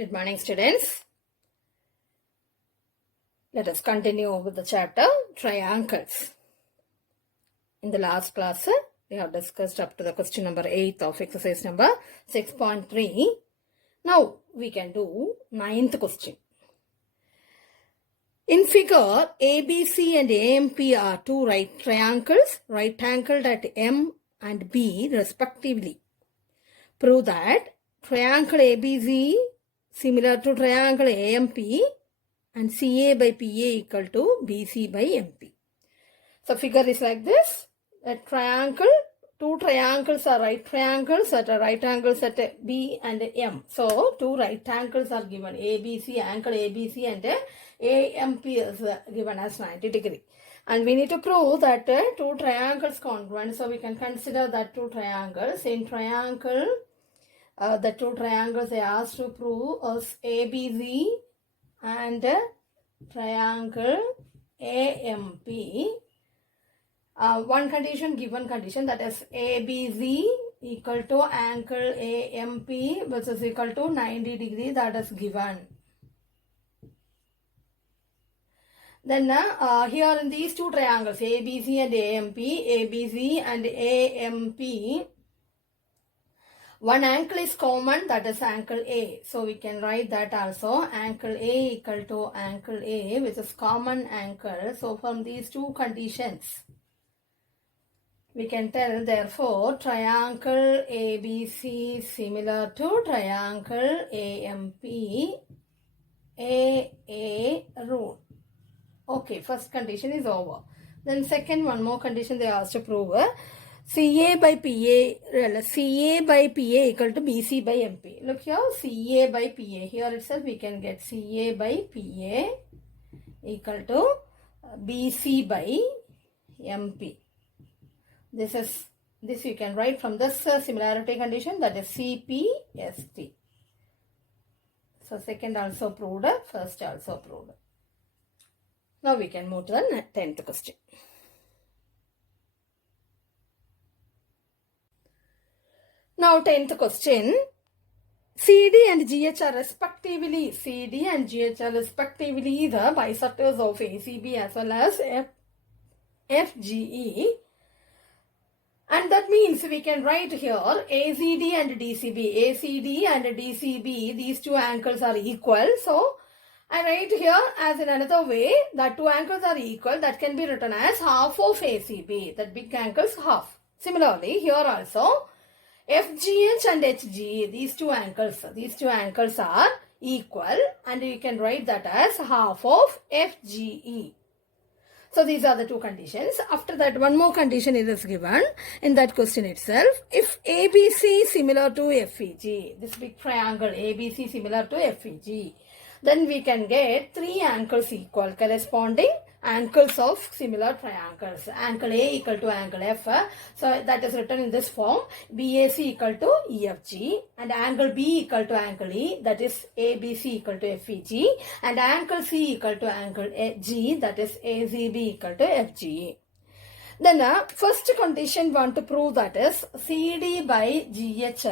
Good morning, students. Let us continue with the chapter triangles. In the last class, we have discussed up to the question number 8 of exercise number 6.3. Now, we can do 9th question. In figure, ABC and AMP are two right triangles, right angled at M and B respectively. Prove that triangle ABC similar to triangle AMP and CA by PA equal to BC by MP. So figure is like this. A triangle, two triangles are right triangles at right angles at B and M. So two right angles are given. ABC, angle ABC and AMP is given as 90 degree. And we need to prove that two triangles congruent. So we can consider that two triangles. In triangle, the two triangles they asked to prove is ABC and triangle AMP. One condition, given condition, that is ABC equal to angle AMP which is equal to 90 degree, that is given. Then here in these two triangles ABC and AMP, one angle is common, that is angle A. So we can write that also, angle A equal to angle A which is common angle. So from these two conditions, we can tell therefore triangle ABC similar to triangle AMP, AA rule. Okay, first condition is over. Then second, one more condition they asked to prove. CA by PA equal to BC by MP. Look here, CA by PA. Here itself we can get CA by PA equal to BC by MP. This you can write from this similarity condition, that is CPST. So second also proved, first also proved. Now we can move to the 10th question. Now 10th question. CD and GH are respectively the bisectors of ACB as well as FGE. And that means we can write here ACD and DCB. ACD and DCB, these two angles are equal. So I write here as in another way that two angles are equal. That can be written as half of ACB. That big angle is half. Similarly, here also FGH and HGE, these two angles are equal, and you can write that as half of FGE. So these are the two conditions. After that, one more condition is given in that question itself. If ABC similar to FEG, this big triangle ABC similar to FEG, then we can get three angles equal, corresponding angles of similar triangles. Angle A equal to angle F. So that is written in this form. BAC equal to EFG. And angle B equal to angle E. That is ABC equal to FEG. And angle C equal to angle G. That is ACB equal to FGE. Then first condition want to prove, that is CD by GH.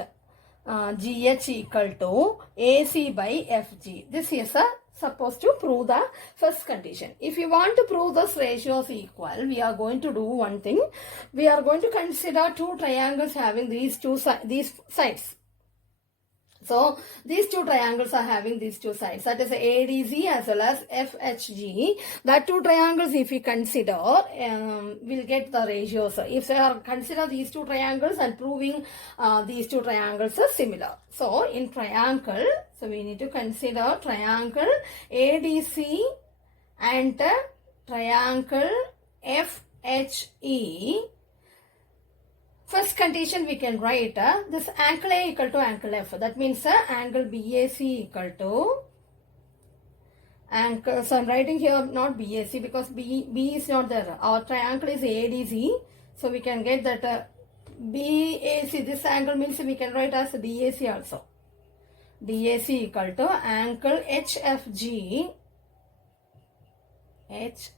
GH equal to AC by FG. This is supposed to prove the first condition. If you want to prove this ratio is equal, we are going to do one thing. We are going to consider two triangles having these sides. So these two triangles are having these two sides, that is ADC as well as FHG. That two triangles, if we consider, we'll get the ratios. If we are consider these two triangles and proving these two triangles are similar. So in triangle, so we need to consider triangle ADC and triangle FHE. First condition we can write this angle A equal to angle F. That means angle BAC equal to angle. So I'm writing here not BAC because B is not there. Our triangle is ADC. So we can get that BAC. This angle means we can write as DAC also. DAC equal to angle HFG. This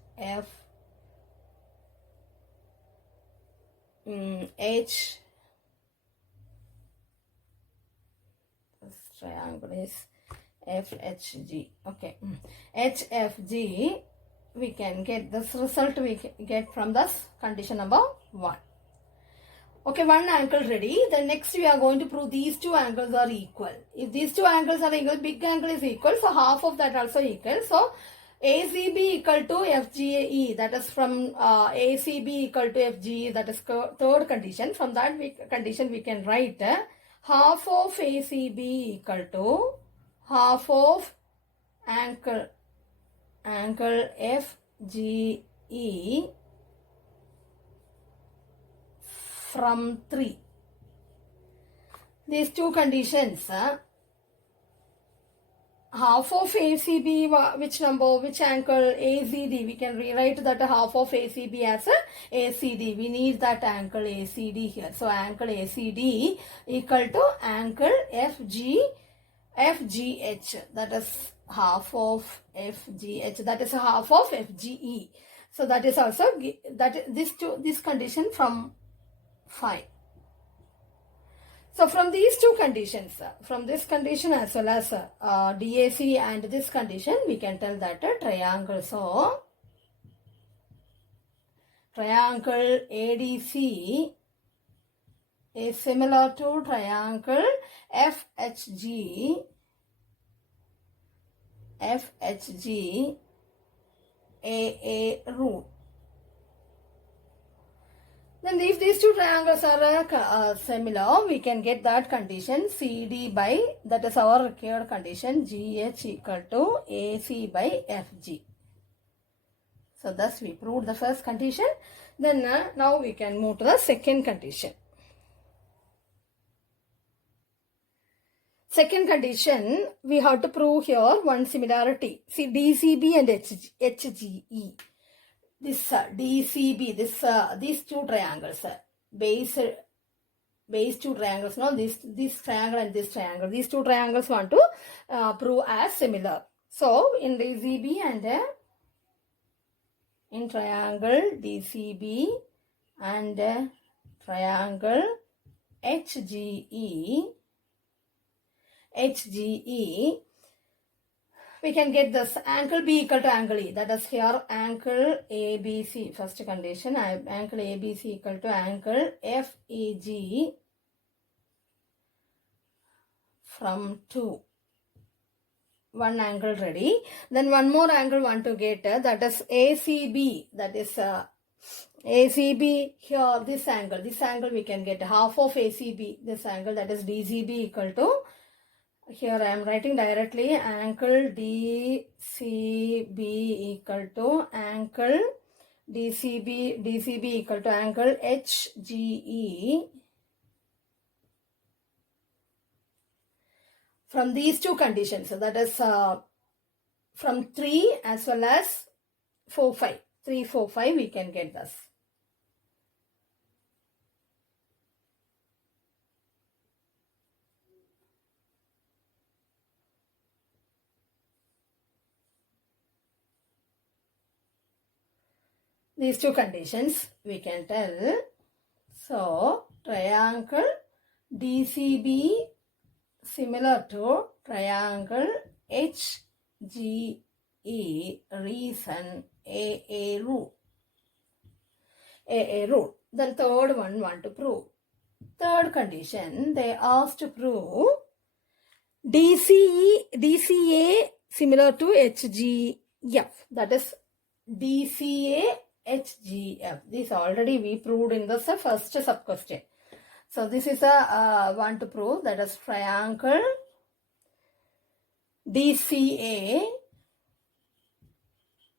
triangle is FHG. Okay. HFG, we can get this result we get from this condition number 1. Okay, one angle ready. Then next we are going to prove these two angles are equal. If these two angles are equal, big angle is equal, so half of that also equal. So ACB equal to FGAE, that is from ACB equal to FGE, that is third condition. From that condition we can write half of ACB equal to half of angle FGE from 3. These two conditions, half of ACB, which angle? ACD. We can rewrite that half of ACB as ACD. We need that angle ACD here. So angle ACD equal to angle FGH. That is half of FGH. That is half of FGE. So that is also this condition from 5. So from these two conditions, from this condition as well as DAC and this condition, we can tell that triangle. So triangle ADC is similar to triangle FHG AA root. Then if these two triangles are similar, we can get that condition CD by, that is our required condition, GH equal to AC by FG. So thus we proved the first condition. Then now we can move to the second condition. Second condition, we have to prove here one similarity. See DCB and HGE. This DCB, these two triangles, base two triangles, no, this triangle and this triangle, these two triangles want to prove as similar. So in DCB and in triangle DCB and triangle HGE, we can get this angle B equal to angle E. That is here angle ABC. First condition, angle ABC equal to angle FEG from 2. One angle ready. Then one more angle want to get, that is ACB. That is ACB here, this angle. This angle we can get half of ACB. This angle, that is DCB equal to, here I am writing directly, angle DCB equal to angle DCB equal to angle HGE from these two conditions. So that is from 3 as well as 4, 5. 3, 4, 5 we can get this. These two conditions we can tell. So triangle DCB similar to triangle HGE, reason AA root. Then third one want to prove. Third condition, they asked to prove DCA similar to HGF. That is DCA HGF. This already we proved in the first sub question. So this is a want to prove, that is triangle DCA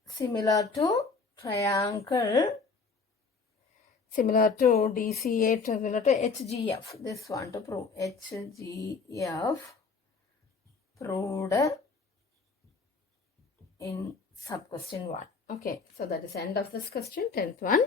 similar to triangle DCA similar to HGF. This want to prove HGF proved in sub question 1. Okay, so that is end of this question, 10th one.